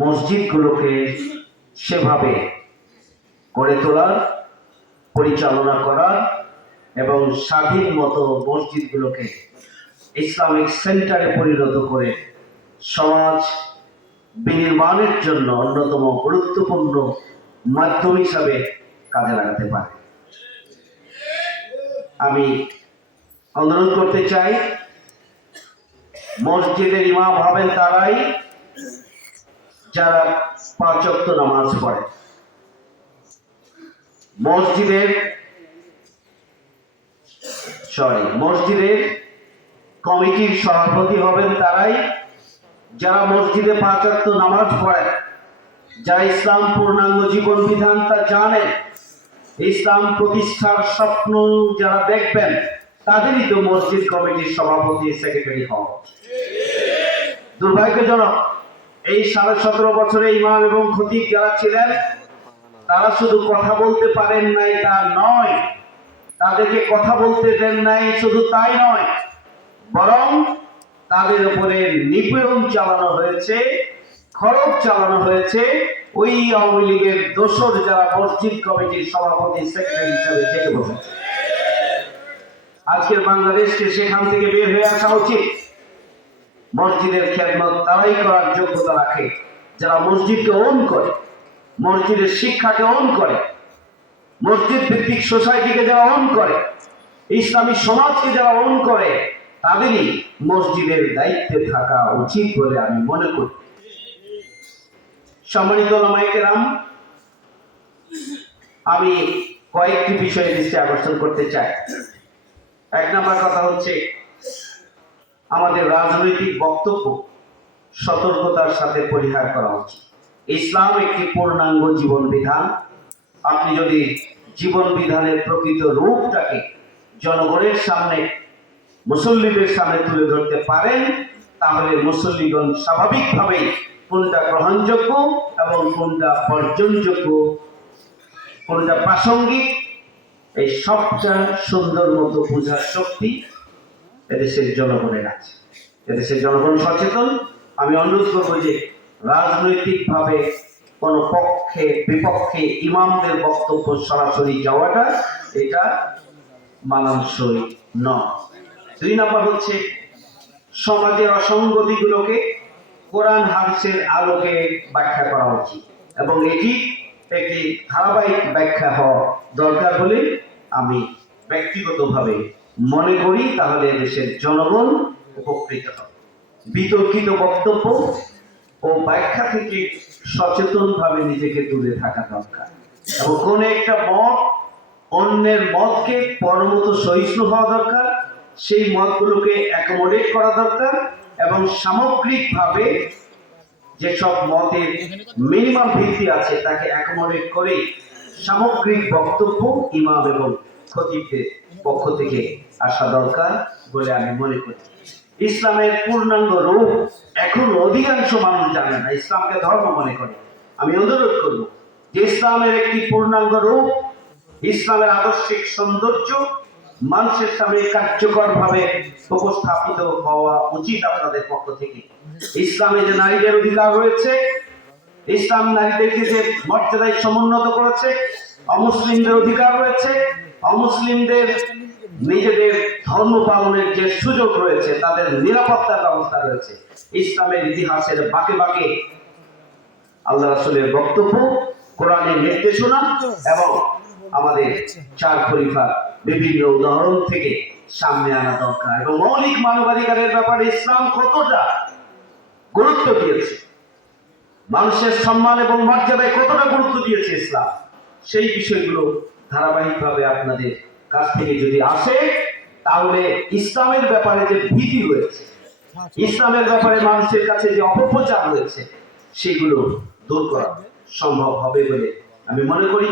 মসজিদগুলোকে সেভাবে গড়ে তোলার, পরিচালনা করার এবং স্বাধীন মতো মসজিদগুলোকে ইসলামিক সেন্টারে পরিণত করে সমাজ বিনির্মাণের জন্য অন্যতম গুরুত্বপূর্ণ মাধ্যম হিসাবে কাজে লাগাতে পারে। আমি অনুরোধ করতে চাই, মসজিদের ইমাম হবেন তারাই যারা পাঁচক্ত নামাজ পড়ে। মসজিদের সরি মসজিদের কমিটির সভাপতি হবেন তারাই। যারা মসজিদে পাঁচক্ত নামাজ পড়ে, যারা ইসলাম পূর্ণাঙ্গ জীবন বিধান তা জানে, ইসলাম প্রতিষ্ঠার স্বপ্ন যারা দেখবেন, তাদেরই তো মসজিদ কমিটির সভাপতি সেক্রেটারি হওয়া দুর্ভাগ্যজনক এই সাড়ে সতেরো বছরে ইমাম এবং খতিব যারা ছিলেন, তারা শুধু কথা বলতে পারেন নাই, তা নয়, তাদেরকে কথা বলতে দেন নাই, শুধু তাই নয়, বরং তাদের উপরে নিপীড়ন চালানো হয়েছে, খরচ চালানো হয়েছে। ওই আওয়ামী লীগের দোসর যারা মসজিদ কমিটির সভাপতি, সেক্রেটারি হিসাবে থেকে বসেছে। আজকের বাংলাদেশকে সেখান থেকে বের হয়ে আসা উচিত। মসজিদের খেদমত তারাই করার যোগ্যতা রাখে। যারা মসজিদকে ওন করে, মসজিদের শিক্ষাকে ওন করে, মসজিদ ভিত্তিক সোসাইটিকে যারা ওন করে, ইসলামী সমাজকে যারা ওন করে, তাদেরই মসজিদের দায়িত্বে থাকা উচিত বলে আমি মনে করি। সম্মানিত রাম আমি কয়েকটি বিষয়ে দৃষ্টি আকর্ষণ করতে চাই। এক নম্বর কথা হচ্ছে আমাদের রাজনৈতিক বক্তব্য সতর্কতার সাথে পরিহার করা উচিত। ইসলাম একটি পূর্ণাঙ্গ জীবন বিধান আপনি যদি জীবন বিধানের প্রকৃত রূপটাকে জনগণের সামনে, মুসল্লিদের সামনে তুলে ধরতে পারেন, তাহলে মুসল্লিগণ স্বাভাবিকভাবেই কোনটা গ্রহণযোগ্য এবং কোনটা বর্জনযোগ্য, কোনটা প্রাসঙ্গিক, এই সবটা সুন্দর মতো বোঝার শক্তি এদেশের জনগণের আছে এদেশের জনগণ সচেতন। আমি অনুরোধ করব যে রাজনৈতিকভাবে কোনো পক্ষে, বিপক্ষে ইমামদের বক্তব্য সরাসরি যাওয়াটা, এটা মানানসই নয়। দুই নম্বর হচ্ছে সমাজের অসঙ্গতিগুলোকে কোরআন হাদিসের আলোকে ব্যাখ্যা করা উচিত। এবং এটি একটি ধারাবাহিক ব্যাখ্যা হওয়া দরকার বলে আমি ব্যক্তিগতভাবে মনে করি, তাহলে দেশের জনগণ উপকৃত হবে। বিতর্কিত বক্তব্য ও ব্যাখ্যা থেকে সচেতনভাবে নিজেকে দূরে থাকা দরকার। এবং কোন একটা মত, অন্যের মতকে পরমত সহিষ্ণু হওয়া দরকার, সেই মতগুলোকে অ্যাকোমোডেট করা দরকার এবং সামগ্রিকভাবে যেসব মতের মিনিমাম ভিত্তি আছে, তাকে অ্যাকোমোডেট করে সামগ্রিক বক্তব্য, ইমাম এবং খতিবদের পক্ষ থেকে আসা দরকার বলে আমি মনে করি। ইসলামের পূর্ণাঙ্গ রূপ এখন অধিকাংশ মানুষ জানে না, ইসলামকে ধর্ম মনে করে। আমি অনুরোধ করব যে ইসলামের একটি পূর্ণাঙ্গ রূপ, ইসলামের আদর্শিক সৌন্দর্য মানুষের সামনে কার্যকর ভাবে উপস্থাপিত হওয়া উচিত আপনাদের পক্ষ থেকে। ইসলামে যে নারীদের অধিকার রয়েছে, ইসলাম নারীদেরকে যে মর্যাদায় সমুন্নত করেছে, অমুসলিমদের অধিকার রয়েছে অমুসলিমদের, নিজেদের ধর্ম পালনের যে সুযোগ রয়েছে, তাদের নিরাপত্তার ব্যবস্থা রয়েছে। ইসলামের ইতিহাসের বাকে বাকে আল্লাহ রাসুলের বক্তব্য, কোরআনের নির্দেশনা এবং আমাদের চার খলিফা বিভিন্ন উদাহরণ থেকে সামনে আনা দরকার। এবং মৌলিক মানবাধিকারের ব্যাপারে ইসলাম কতটা গুরুত্ব দিয়েছে, মানুষের সম্মান এবং মর্যাদায় কতটা গুরুত্ব দিয়েছে ইসলাম, সেই বিষয়গুলো ধারাবাহিকভাবে আপনাদের কাছ থেকে যদি আসে, তাহলে ইসলামের ব্যাপারে যে ভীতি রয়েছে, ইসলামের ব্যাপারে মানুষের কাছে যে অপপ্রচার রয়েছে, সেগুলো দূর করা সম্ভব হবে বলে আমি মনে করি।